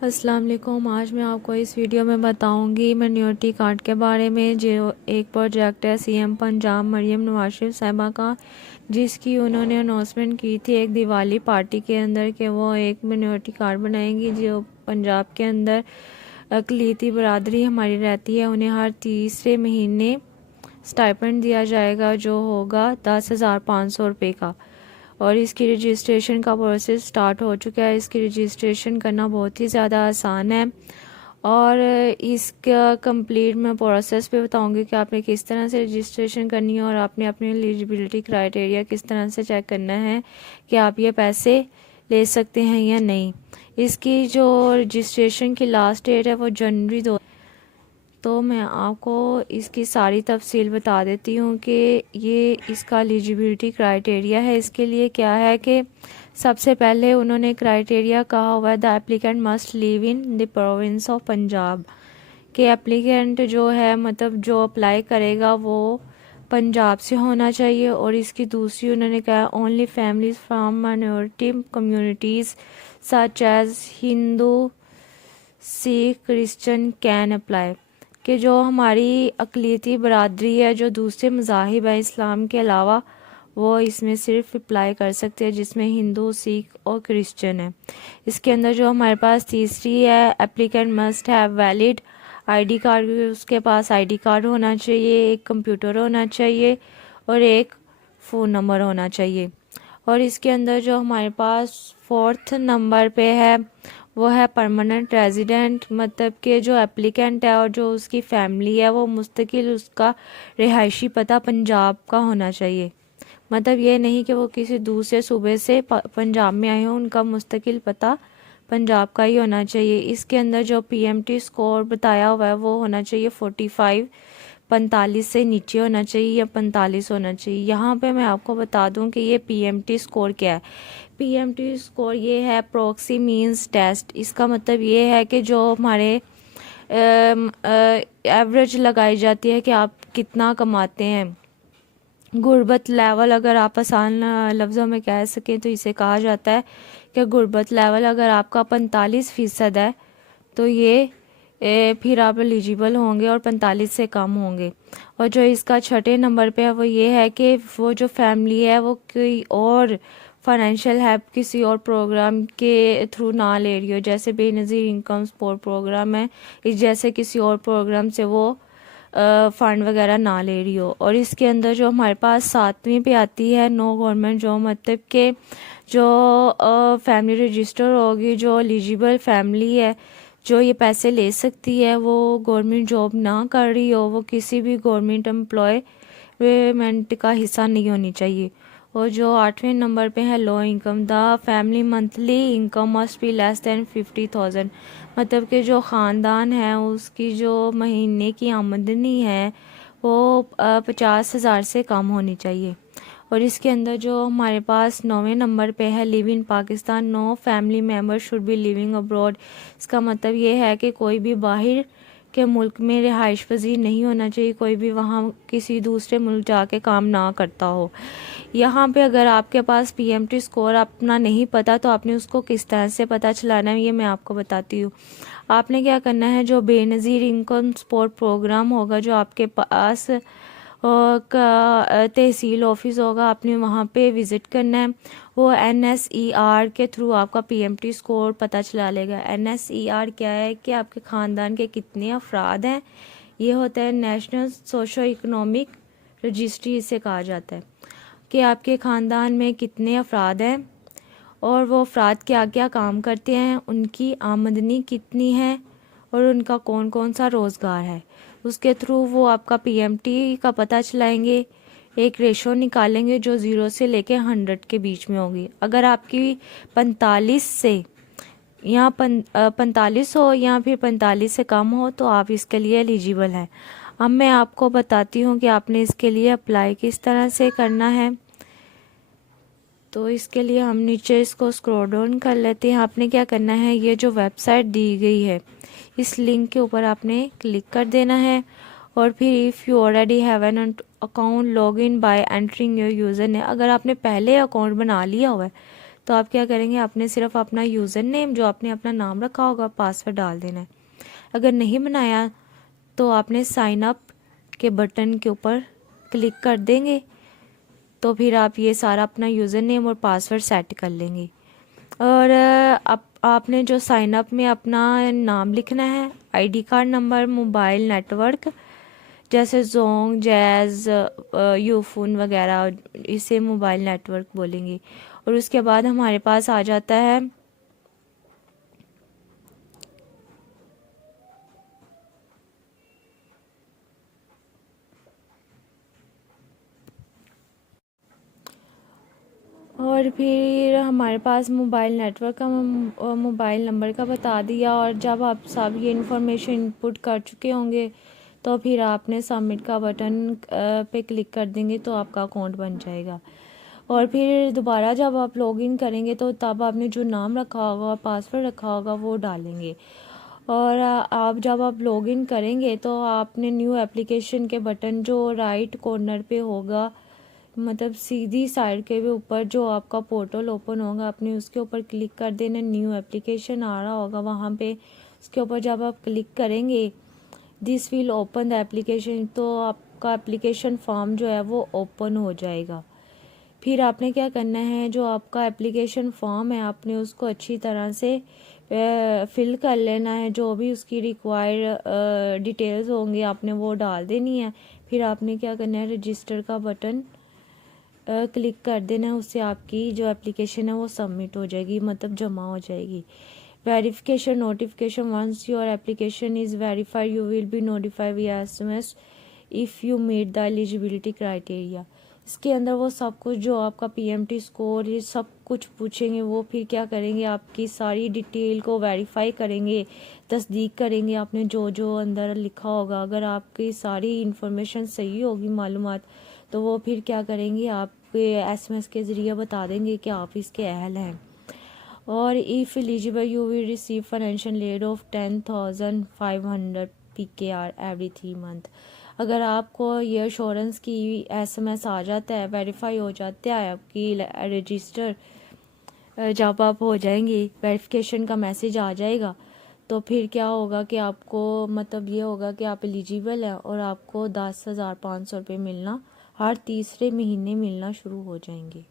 अस्सलाम वालेकुम। आज मैं आपको इस वीडियो में बताऊंगी माइनॉरिटी कार्ड के बारे में, जो एक प्रोजेक्ट है सीएम पंजाब मरियम नवाज शरीफ साहिबा का, जिसकी उन्होंने अनाउंसमेंट की थी एक दिवाली पार्टी के अंदर कि वो एक माइनॉरिटी कार्ड बनाएंगी। जो पंजाब के अंदर अक़लियती बरादरी हमारी रहती है, उन्हें हर तीसरे महीने स्टाइपेंड दिया जाएगा, जो होगा 10,500 रुपये का। और इसकी रजिस्ट्रेशन का प्रोसेस स्टार्ट हो चुका है। इसकी रजिस्ट्रेशन करना बहुत ही ज़्यादा आसान है और इसका कंप्लीट मैं प्रोसेस पे बताऊंगी कि आपने किस तरह से रजिस्ट्रेशन करनी है और आपने अपनी एलिजिबिलिटी क्राइटेरिया किस तरह से चेक करना है कि आप ये पैसे ले सकते हैं या नहीं। इसकी जो रजिस्ट्रेशन की लास्ट डेट है वो जनवरी 2। तो मैं आपको इसकी सारी तफसील बता देती हूँ कि ये इसका एलिजिबिलिटी क्राइटेरिया है। इसके लिए क्या है कि सबसे पहले उन्होंने क्राइटेरिया कहा हुआ है the applicant must live in the province of Punjab, कि एप्लीकेंट जो है मतलब जो अप्लाई करेगा वो पंजाब से होना चाहिए। और इसकी दूसरी उन्होंने कहा only families from minority communities such as Hindu Sikh Christian can apply, कि जो हमारी अक़लियती बरादरी है जो दूसरे मज़ाहिब है इस्लाम के अलावा, वो इसमें सिर्फ अप्लाई कर सकते हैं, जिसमें हिंदू सिख और क्रिश्चियन है। इसके अंदर जो हमारे पास तीसरी है applicant must have valid ID card, उसके पास आईडी कार्ड होना चाहिए, एक कंप्यूटर होना चाहिए और एक फ़ोन नंबर होना चाहिए। और इसके अंदर जो हमारे पास फोर्थ नंबर पे है वो है परमानेंट रेजिडेंट, मतलब कि जो एप्लीकेंट है और जो उसकी फैमिली है वो मुस्तकिल उसका रिहायशी पता पंजाब का होना चाहिए। मतलब ये नहीं कि वो किसी दूसरे सूबे से पंजाब में आए हों, उनका मुस्तकिल पता पंजाब का ही होना चाहिए। इसके अंदर जो पीएमटी स्कोर बताया हुआ है वो होना चाहिए 45, 45 से नीचे होना चाहिए या 45 होना चाहिए। यहाँ पे मैं आपको बता दूँ कि ये पीएमटी स्कोर क्या है। पीएमटी स्कोर ये है प्रॉक्सी मींस टेस्ट। इसका मतलब ये है कि जो हमारे एवरेज लगाई जाती है कि आप कितना कमाते हैं। गुर्बत लेवल अगर आप आसान लफ्ज़ों में कह सकें तो इसे कहा जाता है कि गुर्बत लेवल अगर आपका 45% है तो ये फिर आप एलिजिबल होंगे और 45 से कम होंगे। और जो इसका छठे नंबर पे है वो ये है कि वो जो फैमिली है वो कोई और फाइनेंशियल हेल्प किसी और प्रोग्राम के थ्रू ना ले रही हो, जैसे बेनज़ीर इनकम सपोर्ट प्रोग्राम है, इस जैसे किसी और प्रोग्राम से वो फ़ंड वगैरह ना ले रही हो। और इसके अंदर जो हमारे पास सातवीं पे आती है नो गवर्नमेंट जॉब, मतलब कि जो फैमिली रजिस्टर होगी, जो एलिजिबल फैमिली है जो ये पैसे ले सकती है, वो गवर्नमेंट जॉब ना कर रही हो, वो किसी भी गवर्नमेंट एम्प्लॉयमेंट का हिस्सा नहीं होनी चाहिए। और जो आठवें नंबर पे है low income, the family monthly income must be less than 50,000, मतलब कि जो ख़ानदान है उसकी जो महीने की आमदनी है वो 50,000 से कम होनी चाहिए। और इसके अंदर जो हमारे पास 9वें नंबर पे है live in Pakistan, no family member should be living abroad. इसका मतलब ये है कि कोई भी बाहर के मुल्क में रिहाइश पजीर नहीं होना चाहिए, कोई भी वहाँ किसी दूसरे मुल्क जाके काम ना करता हो। यहाँ पे अगर आपके पास पीएमटी स्कोर अपना नहीं पता तो आपने उसको किस तरह से पता चलाना है ये मैं आपको बताती हूँ। आपने क्या करना है, जो बेनज़ीर इनकम सपोर्ट प्रोग्राम होगा जो आपके पास का तहसील ऑफिस होगा, आपने वहाँ पे विज़िट करना है। वो NSER के थ्रू आपका पीएमटी स्कोर पता चला लेगा। NSER क्या है कि आपके ख़ानदान के कितने अफराद हैं, ये होता है नेशनल सोशो इकोनॉमिक रजिस्ट्री, इसे कहा जाता है कि आपके ख़ानदान में कितने अफराद हैं और वो अफराद क्या क्या काम करते हैं, उनकी आमदनी कितनी है और उनका कौन कौन सा रोज़गार है। उसके थ्रू वो आपका पीएमटी का पता चलाएंगे, एक रेशो निकालेंगे जो 0 से लेके 100 के बीच में होगी। अगर आपकी 45 से या 45 हो या फिर 45 से कम हो तो आप इसके लिए एलिजिबल हैं। अब मैं आपको बताती हूँ कि आपने इसके लिए अप्लाई किस तरह से करना है। तो इसके लिए हम नीचे इसको स्क्रॉल डाउन कर लेते हैं। आपने क्या करना है, ये जो वेबसाइट दी गई है इस लिंक के ऊपर आपने क्लिक कर देना है और फिर if you already have an account log in by entering your user ने, अगर आपने पहले अकाउंट बना लिया हुआ है तो आप क्या करेंगे, आपने सिर्फ अपना यूज़र नेम जो आपने अपना नाम रखा होगा, पासवर्ड डाल देना है। अगर नहीं बनाया तो आपने साइन अप के बटन के ऊपर क्लिक कर देंगे, तो फिर आप ये सारा अपना यूज़र नेम और पासवर्ड सेट कर लेंगे। और आपने जो साइन अप में अपना नाम लिखना है, ID card number, mobile network जैसे जोंग, जैज़, यूफोन वगैरह, इसे मोबाइल नेटवर्क बोलेंगे। और उसके बाद हमारे पास आ जाता है और फिर हमारे पास मोबाइल नेटवर्क का मोबाइल नंबर का बता दिया। और जब आप सब ये इन्फॉर्मेशन इनपुट कर चुके होंगे तो फिर आपने सबमिट का बटन पे क्लिक कर देंगे तो आपका अकाउंट बन जाएगा। और फिर दोबारा जब आप लॉगिन करेंगे तो तब आपने जो नाम रखा होगा, पासवर्ड रखा होगा, वो डालेंगे। और आप जब आप लॉगिन करेंगे तो आपने न्यू एप्लीकेशन के बटन जो राइट कॉर्नर पे होगा, मतलब सीधी साइड के भी ऊपर जो आपका पोर्टल ओपन होगा, आपने उसके ऊपर क्लिक कर देना। न्यू एप्लीकेशन आ रहा होगा वहाँ पे, उसके ऊपर जब आप क्लिक करेंगे, this will open the application, तो आपका एप्लीकेशन फॉर्म जो है वो ओपन हो जाएगा। फिर आपने क्या करना है, जो आपका एप्लीकेशन फॉर्म है आपने उसको अच्छी तरह से फिल कर लेना है। जो भी उसकी रिक्वायर्ड डिटेल्स होंगे आपने वो डाल देनी है। फिर आपने क्या करना है, रजिस्टर का बटन क्लिक कर देना है। उससे आपकी जो एप्लीकेशन है वो सबमिट हो जाएगी, मतलब जमा हो जाएगी। Verification notification, once your application is verified you will be notified via SMS if you meet the eligibility criteria. इसके अंदर वो सब कुछ जो आपका PMT स्कोर, ये सब कुछ पूछेंगे। वो फिर क्या करेंगे, आपकी सारी डिटेल को वेरीफाई करेंगे, तस्दीक करेंगे आपने जो जो अंदर लिखा होगा। अगर आपकी सारी इंफॉर्मेशन सही होगी, मालूमात, तो वो फिर क्या करेंगे, आपके SMS के ज़रिए बता देंगे कि आप इसके अहल हैं। और if eligible you will receive financial aid of 10,500 PKR every 3 month. अगर आपको ये इंश्योरेंस की SMS आ जाता है, वेरीफाई हो जाता है आपकी रजिस्टर, जब आप हो जाएंगी, वेरिफिकेशन का मैसेज आ जाएगा, तो फिर क्या होगा कि आपको, मतलब ये होगा कि आप एलिजिबल हैं और आपको 10,500 रुपये मिलना हर तीसरे महीने मिलना शुरू हो जाएंगे।